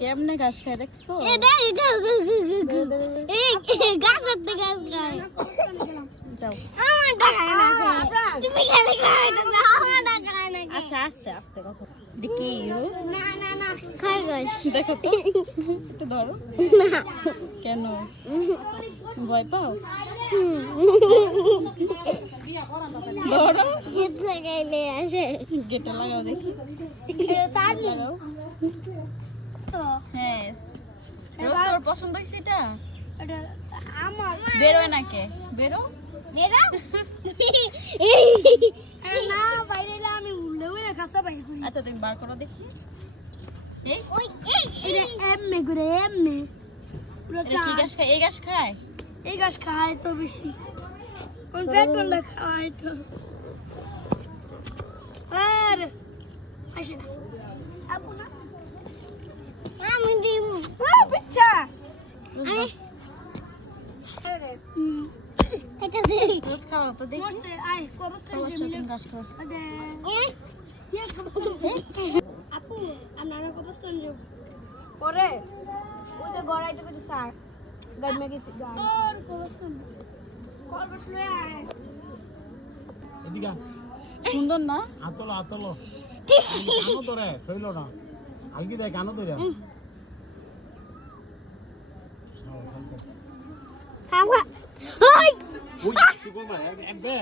কেমনে ঘাস খায় দেখছো? যাও আচ্ছা আস্তে আস্তে কথা দেখি দেখো তো একটু ধরো কেন ভয় পাও ধরো গেট লাগাইলে আসে গেটে লাগাও দেখি লাগাও হ্যাঁ রোজ তোর পছন্দ হয়েছে এটা আমার বেরোয় না কে বেরো বেরো না বাইরে এলে আমি উল্লে উল্লে কাঁচা বাইরে করি আচ্ছা তুমি বার করো দেখি এই ওই এই এমনে করে এমনে পুরো এটা কি ঘাস খায় এই ঘাস খায় এই গাছ খায় তো বেশি কোন পেট বন্ধ খায় তো আর আসে না আপু না আমি দিব পিচ্ছা আরে এটা দে রোজ খাওয়া তো দেখি মোস্তে আয় কবস্থান চলো জমিলে তুমি ঘাস খাও আদে আপু আমরা কবস্থান যাব পরে ওই যে গড়াইতে কইতে স্যার গাইমে গেছি গান আর কবস্থান কল বসলে আয় এদিকে সুন্দর না আতলো আতলো কানো ধরে শৈল না আলগি দেয় কানো ধরে হাওয়া হাই ওই কি করবা একবে